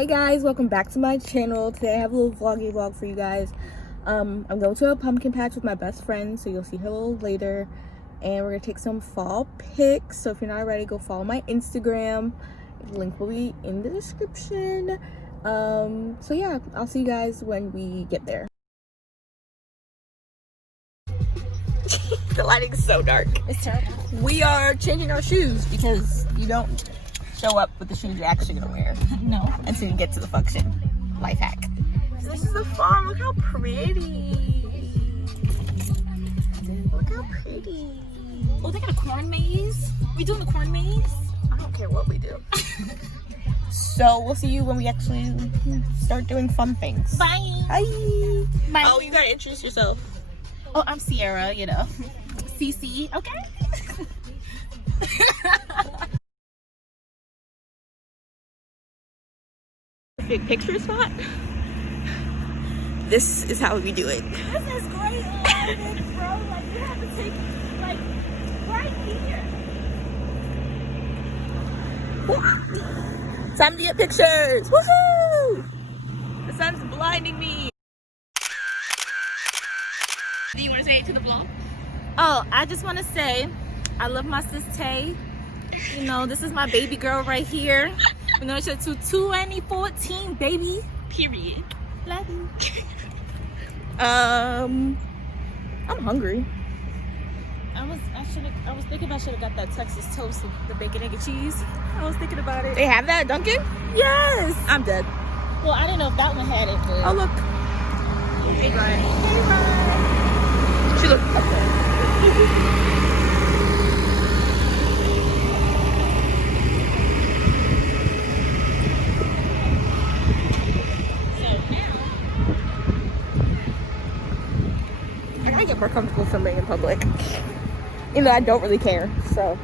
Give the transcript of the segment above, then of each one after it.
Hey guys, welcome back to my channel. Today I have a little vloggy vlog for you guys. I'm going to a pumpkin patch with my best friend, so you'll see her a little later. And we're gonna take some fall pics. So if you're not already, go follow my Instagram. The link will be in the description. So yeah, I'll see you guys when we get there. The lighting's so dark. It's terrible. We are changing our shoes because you don't show up with the shoes you're actually gonna wear. No. Until you get to the function. Life hack. This is the farm. Look how pretty. Look how pretty. Oh, they got a corn maze. We doing the corn maze? I don't care what we do. So we'll see you when we actually start doing fun things. Bye. Bye. Bye. Oh, you gotta introduce yourself. Oh, I'm Sierra, you know. CC, okay? Big picture spot. This is how we do it. This is great, bro. Like, you have to take it, like, right here. Time to get pictures. Woohoo! The sun's blinding me. Do you want to say it to the vlog? Oh, I just want to say, I love my Pssstttt. You know, this is my baby girl right here. We're going to 2014, baby. Period. Love you. I'm hungry. I was thinking I should have got that Texas toast with the bacon, egg, and cheese. I was thinking about it. They have that at Dunkin'? Yes. I'm dead. Well, I didn't know if that one had it, but... Oh, look. Hey, Ryan. Hey, Ryan. She looks upset. I gotta get more comfortable filming in public. Even though I don't really care, so.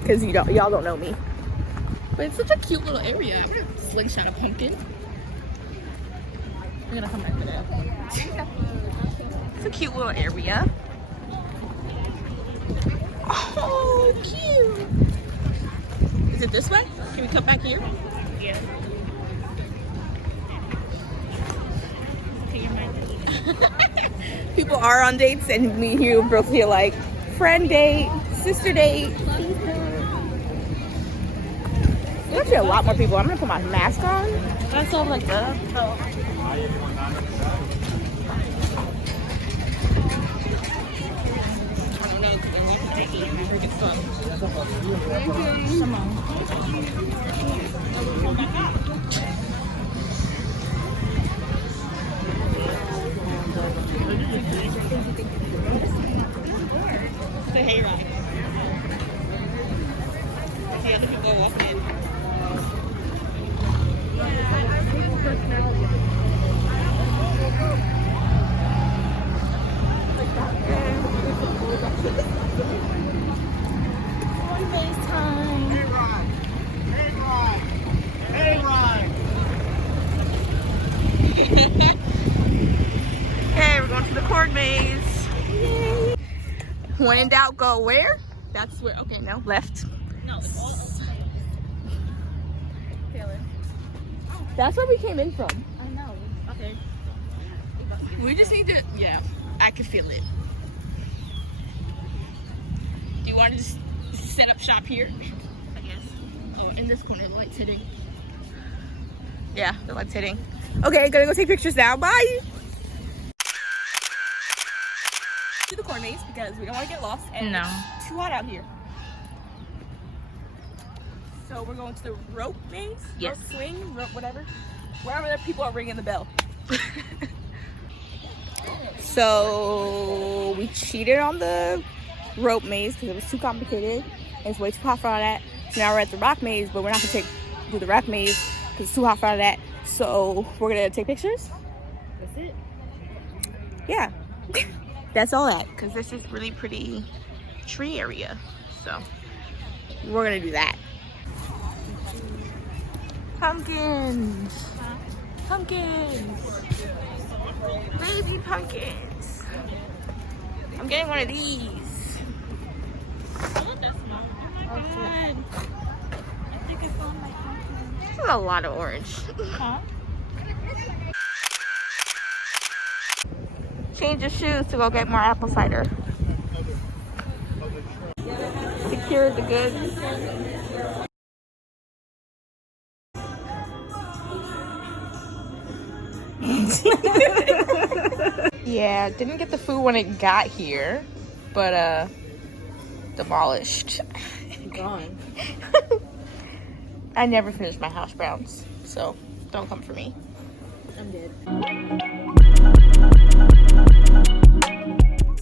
Because y'all don't know me. But it's such a cute little area. I'm gonna slingshot a pumpkin. We're gonna come back to that. It's a cute little area. Oh, cute. Is it this way? Can we come back here? Yeah. People are on dates, and me here both feel like friend date, sister date. There's actually a lot more people. I'm gonna put my mask on. That's all like that. Oh. Say hey, Ryan. The other people walk in. Hey, we're going to the corn maze. Yay. When in doubt, go where? That's where. Okay, no, left. No, it's all Taylor. That's where we came in from. I know. Okay. We just need to. Yeah, I can feel it. Do you want to just set up shop here? I guess. Oh, in this corner, the light's hitting. Yeah, the light's hitting. Okay, gonna go take pictures now. Bye. To the corn maze because we don't want to get lost and No. it's too hot out here. So we're going to the rope maze, Yes. rope swing, rope whatever, wherever the people are ringing the bell. So we cheated on the rope maze because it was too complicated and it's way too hot for all that. So now we're at the rock maze, but we're not gonna do the rock maze because it's too hot for all that. So we're gonna take pictures. That's it. Yeah. That's all that, because this is really pretty tree area. So we're gonna do that. Pumpkins. Pumpkins. Baby pumpkins. I'm getting one of these. I want that smell. Oh my god. I think I found my pumpkin. This is a lot of orange. Huh? Change your shoes to go get more apple cider. Secure the goods. Yeah, didn't get the food when it got here, but demolished. Gone. I never finished my hash browns, so don't come for me. I'm good.